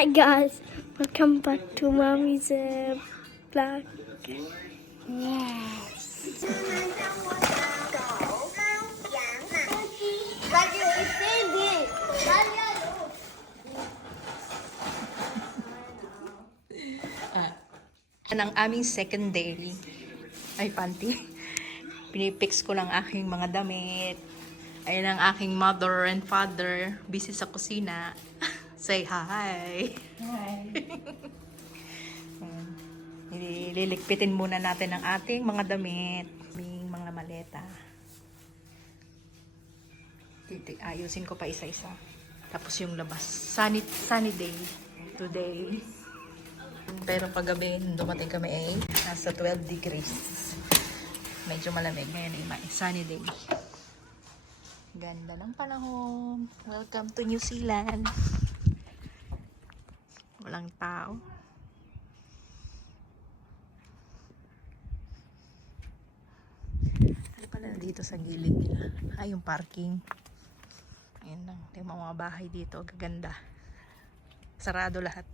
Hi guys, welcome back to Mommy's vlog. Yes. Ang aming secondary ay panty. Pinipix ko lang aking mga damit. Ayun ang aking mother and father busy sa kusina. Say hi. Hi. Lilikpitin muna natin ang ating mga damit, aming mga maleta. Ayusin ko pa isa-isa. Tapos yung labas. Sunny day today. Pero paggabi, dumating kami ay nasa 12 degrees. Medyo malamig. Ngayon ay sunny day. Ganda ng panahon. Welcome to New Zealand. Walang tao. Ano pala dito sa gilid nila? Ay, yung parking. Ayun lang. Yung mga bahay dito. Gaganda. Sarado lahat.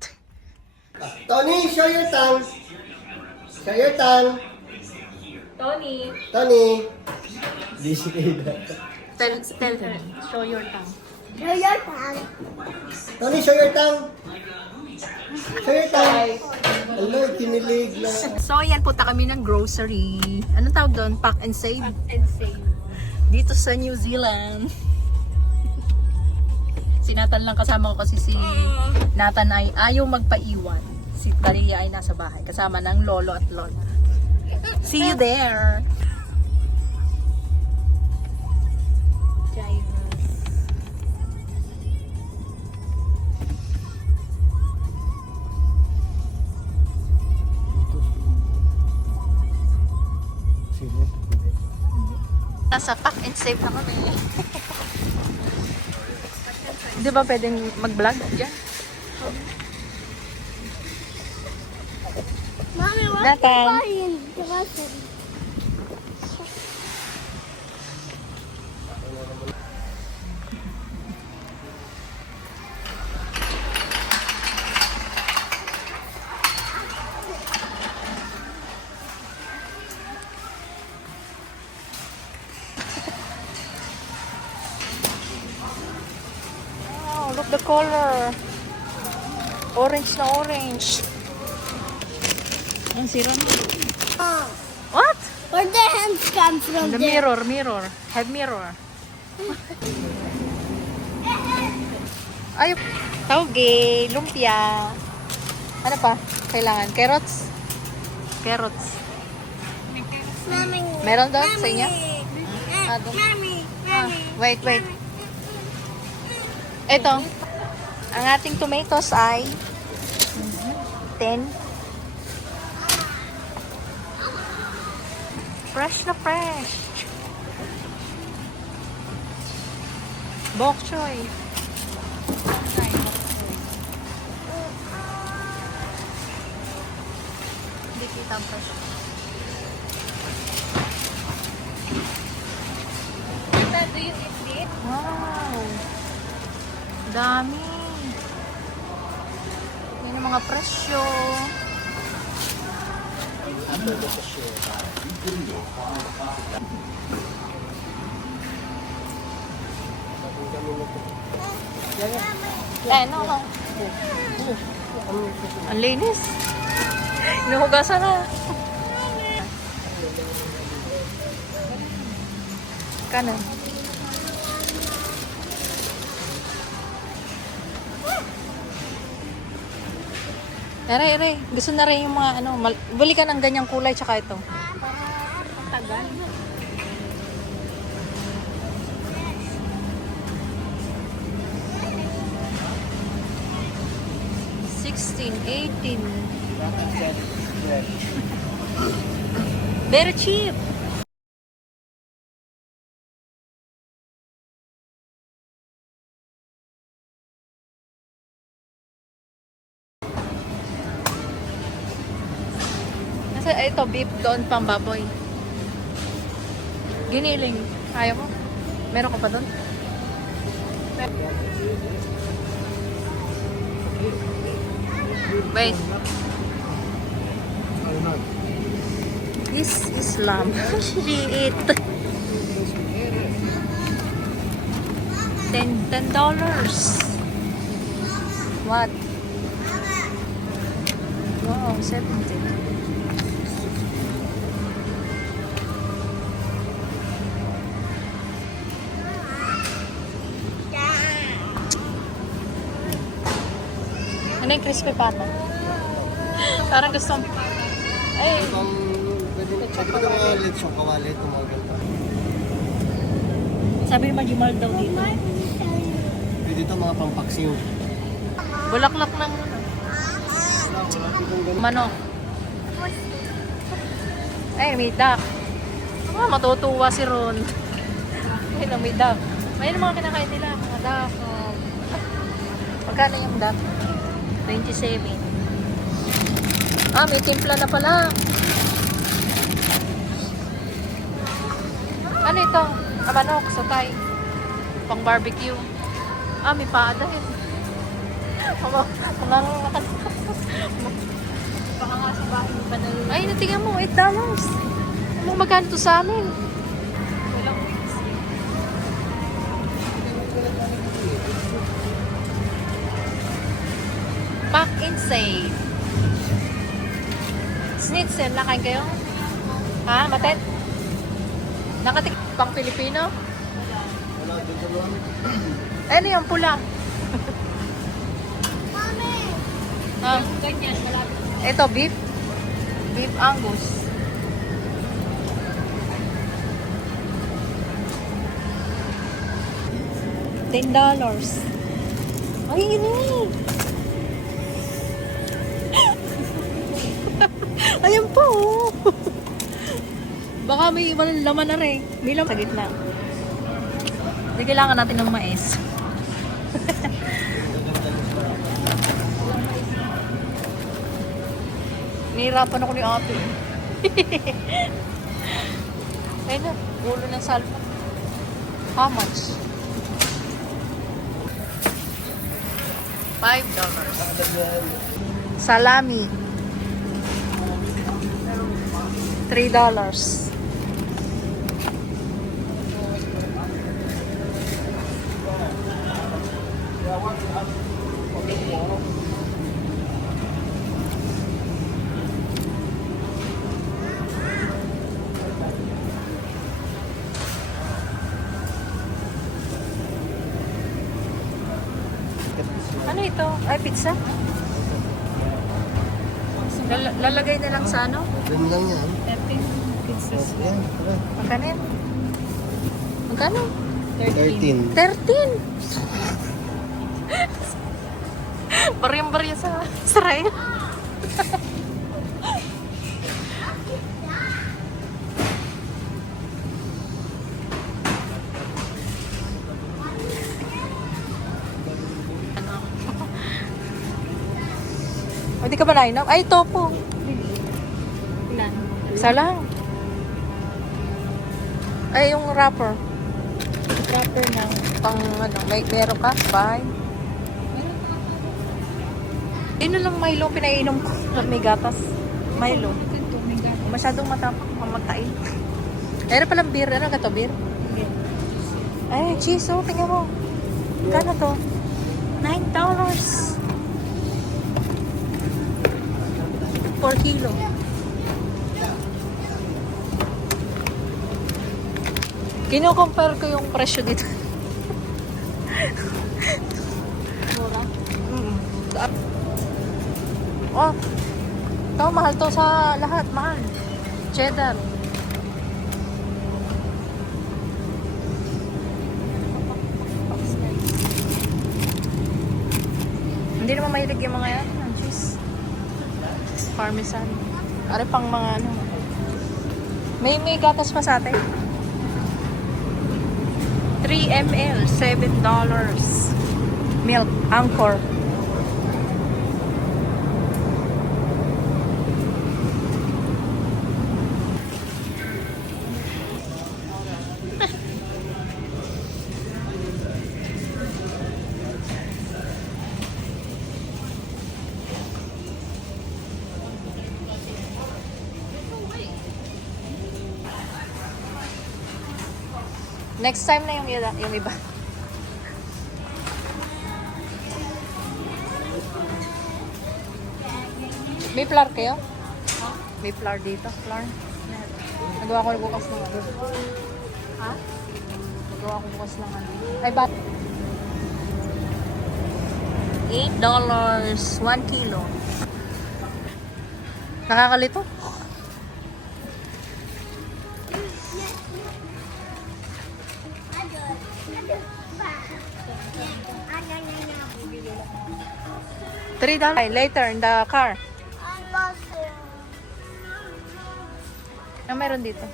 Tony, show your tongue. Show your tongue. Tony! Tony. Busy kayo na. Tell her. Show your tongue. Show your tongue. Tony, show your tongue. Show your tongue. Ano, kinilig na. So, yan, punta kami ng grocery. Anong tawag doon? Pack and save? Pack and save. Dito sa New Zealand. Si Nathan lang kasama ko kasi si Nathan ay ayaw magpaiwan. Si Talia ay nasa bahay. Kasama ng lolo at lola. See you there! Nasa pack and save na kami. Di ba pwedeng mag-vlog dyan? Mommy, what's Nathan. buying grocery? Wow, look the color. Orange na orange. Ang sira na. What? Where the hands come from? The there? mirror. Head mirror. Ay, tauge, lumpia. Ano pa? Kailangan. Carrots. Mommy. Meron doon sa inyo? Doon. Mommy. Wait. Ito. Ang ating tomatoes ay 10. Fresh na fresh. Bok choy. Hindi kita ang fresh. Do you eat this? Wow. Dami. Yan ang mga presyo. No. Ang linis. Inuhugasan na. Kanan. Aray. Gusto na rin yung mga bili ka ng ganyang kulay tsaka ito. Tagal. $16, $18. Very cheap. Ito, beef doon pang baboy. Giniling. Ayaw mo? Meron ka pa doon? Wait. This is lamb. Shit. $10. What? Wow, 70. Ano yung crispy pata? Parang gusto ay, Pwede pa na mga lechong kawali, tumagal pa. sabi mo Jumal daw dito. Pwede ito mga pampaksiw. Bulaklak ng manok. Ay, may duck. Ah, matutuwa si Ron. Ay, may duck. May mga kinakain nila, mga duck. Magkano yung duck? 27. Ah, may timpla na pala. Ano ito? Ah, manok, sotay. Pang barbecue. Ah, may paa dahil. Ay, natingnan mo, $8. Magkano to sa amin? Pack and save. Schnitzel, nakain kayo? Ha? Matet? Nakatik pang Pilipino? Wala, doon sa mga. Ano yung pula? Ha? Ito, beef. Beef Angus. $10. Ay, ini. Ayan pa, oh. Baka may ibang laman na rin. May laman sa gitna. Hindi kailangan natin ng mais. Nihirapan ako ni ate. Ayun na, ulo ng salmon. How much? $5. Salami. $3. Ano ito? Ay, pizza? Lalagay na lang sa ano? Ganun lang yan. 13 pizzas. Yan, tara. Magkano yan? Magkano? 13. 13? Barya-barya sa Israel. Hindi ka ba line up? Ay, topo. Ilan? Isa lang. Ay, yung wrapper. Wrapper na. Pang ano, meron ka? Bye. Ino lang Milo, pinainom ko. May gatas. Milo. Masyadong matapang, mamatay. Meron palang beer. Ano ka to, beer? Ay, cheese, oh. Tingnan mo. Kano to? $9. 4 kilo. Kino-compare ko yung presyo dito. Mura? Oh, ito, mahal to sa lahat. Mahal. Cheddar. Hindi naman mahilig yung mga yan. Ang cheese. Parmesan. Ari pang mga ano. May gatas pa sa atin. 3 ml, $7. Milk, Anchor. Next time na yung iba. May flour kayo? May flour dito. Flour. Nagawa ko bukas ng ano. Ha? Nagawa ko bukas ng ano. Ay, ba? $8. 1 kilo. Nakakalito? $3 later in the car. Ano meron dito?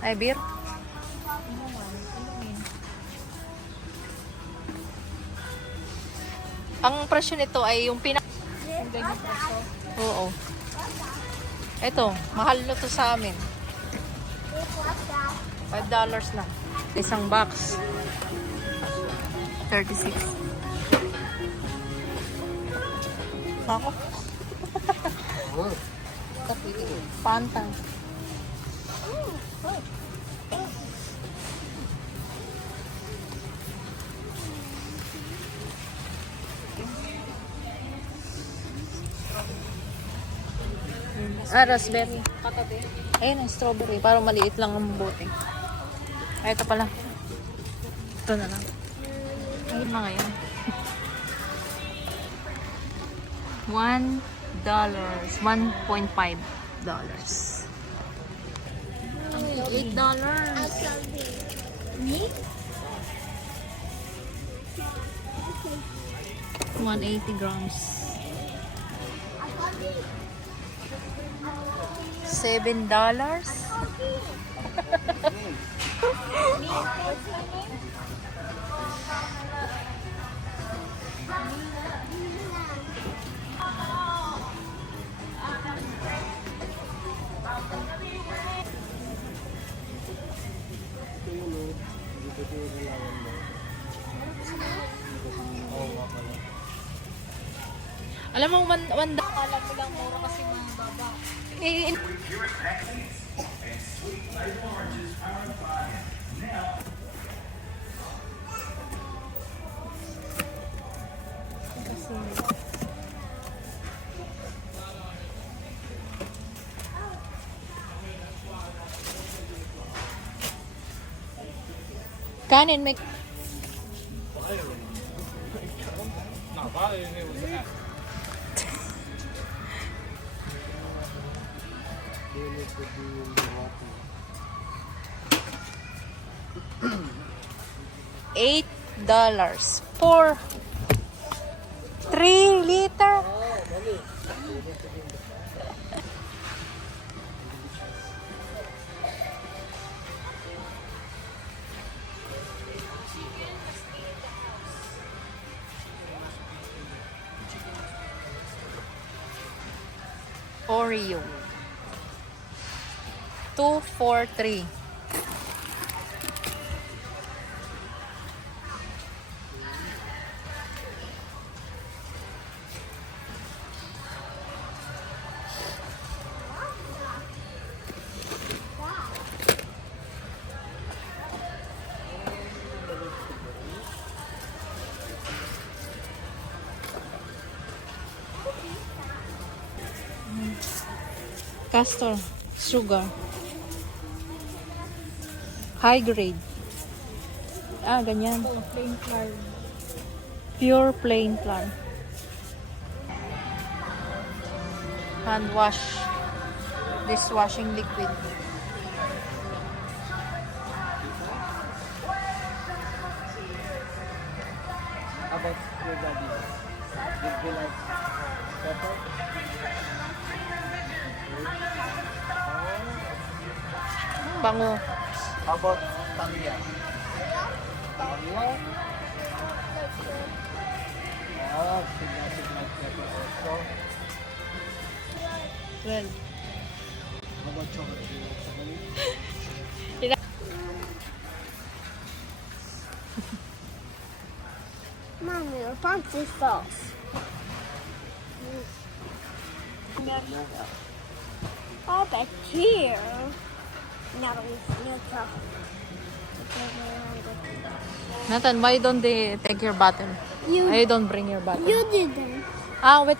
Ay, beer? Ang presyo nito ay yung Oo. Ito, mahal na to sa amin. $5 lang. Isang box. 36. Ako? Pantang. Raspberry. Ayun, ang strawberry. Parang maliit lang ang bote. Ay, ito pala. Ito na lang. Ayun mga yan. $1. $1.5. $8. Me? 180 grams. $7. Alam mo, wanda. Alam mo lang, mura kasi mga baba. Kanin, make... $8 for 3 liter. Oreo. 2 for 3. Castor, sugar. High grade. Ah, ganyan. Plain flour. Pure plain flour. Hand wash. Dishwashing liquid. How about your daddy? Did you like pepper? Bango. How about Tanya? Tanya? Oh, she doesn't like pepper also. Well, How about chocolate? Do you like chocolate? Mommy, your fancy sauce. Oh, but here. Now we milk chocolate. Nathan, why don't they take your bottle? You, Why don't bring your bottle? you didn't. Ah, wait.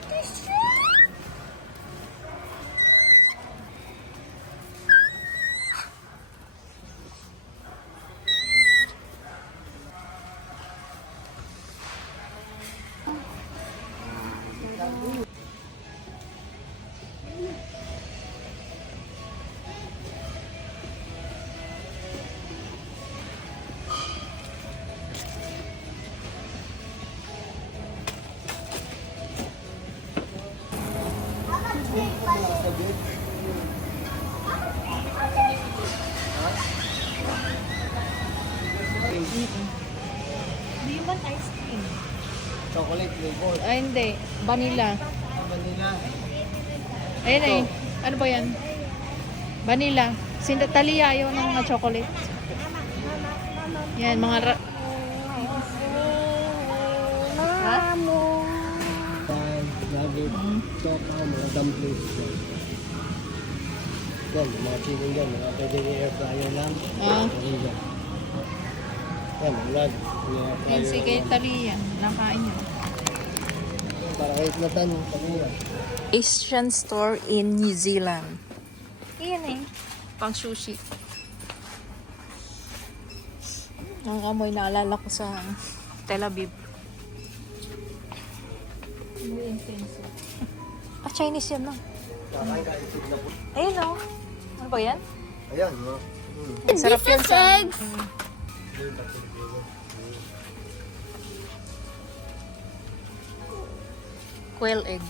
Do you want ice cream? Chocolate flavor. Ay, hindi. Vanilla. Vanilla. Ayun ay. Ano ba yan? Vanilla. Talia ayaw ng mga chocolate. Yan, mga... Nugget, choco, mga dumplings. Yan, mga chicken dyan. Mga pwede i-air fryer lang. Ayun dyan. Yan, ulag. Yan, sige, Talia. Nakain nyo. Para kahit natan, pag-uwan. Asian store in New Zealand. Iyan eh. Pang sushi. Ang amoy naalala ko sa Tel Aviv. Ah, Chinese yan, no? Ayun, no? Ano ba yan? Ayan, no? Sarap yan sa... Eggs. Quail egg.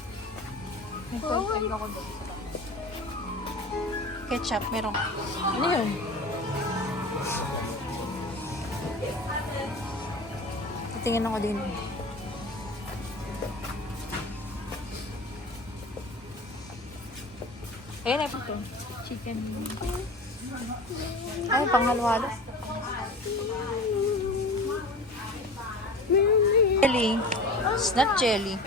May quail egg ako doon. Ketchup, meron. Ano yun? Titingin ako din. Ayun na po. Chicken. Ay, panghalo-halo. Jelly. It's not jelly.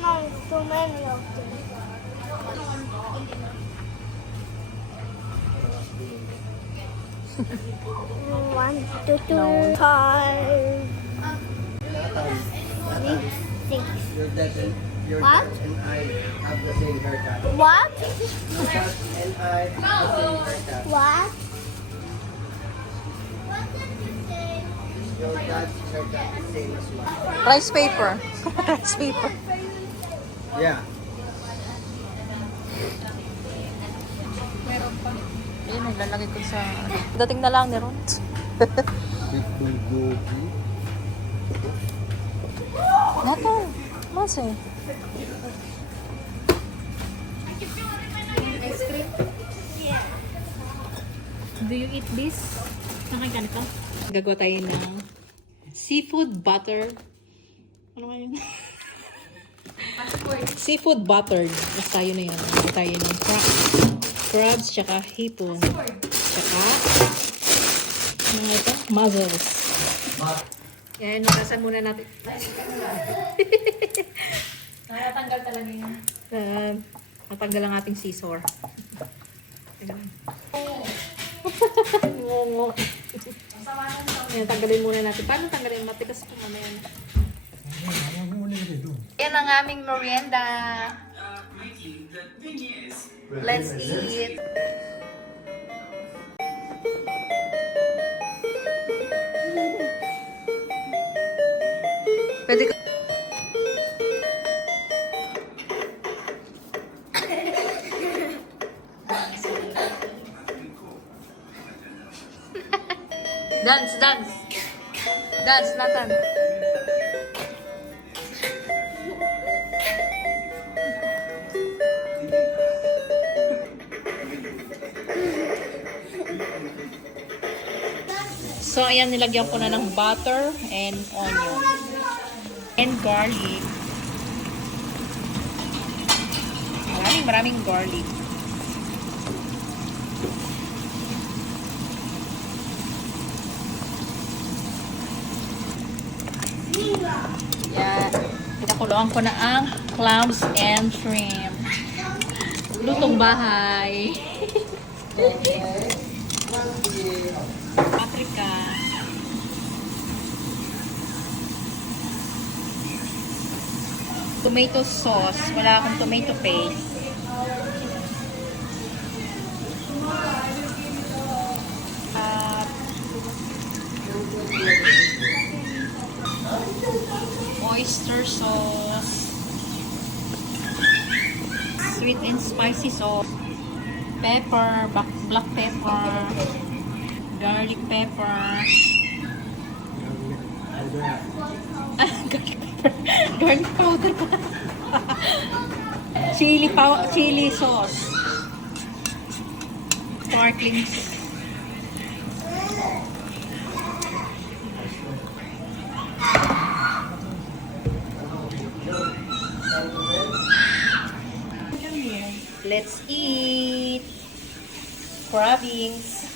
No, so many of them. One, two, two, five, six. Your dad and What? I have the same haircut. What? Your dad and I have the same haircut. What? Your dad's haircut is same as mine. Rice paper. Rice paper. Yeah. Meron pa. Ayun, naglalagay ko sa... Dating na lang ni Ron. Big bulgogi. Nato. Mas eh. Ice cream? Yeah. Do you eat this? Nakain ka nito? Gagawa tayo ng seafood butter. Ano nga yun? Seafood buttered. Mas tayo na yun. Gagawa tayo ng crabs, tsaka hipon. Tsaka ano nga ito? Mussels. Yan, nakasan muna natin. Nakatanggal talaga yun. Natanggal ang ating scissor. Ngungo. Yan, tanggalin muna natin. Paano tanggalin? Matigas po mamaya. Yan ang aming merienda. Let's eat. Pwede ka... Dance, dance. Dance, Nathan. So, ayan, nilagyan ko na ng butter and onion. And garlic. Maraming garlic. Pakuluan ko na ang clams and shrimp. Lutong bahay. Paprika. Tomato sauce. Wala akong tomato paste. At oyster sauce. Sweet and spicy sauce. Pepper, black pepper, garlic pepper. Garlic powder pa. Chili sauce. Sparkling. Let's eat. Crabbings.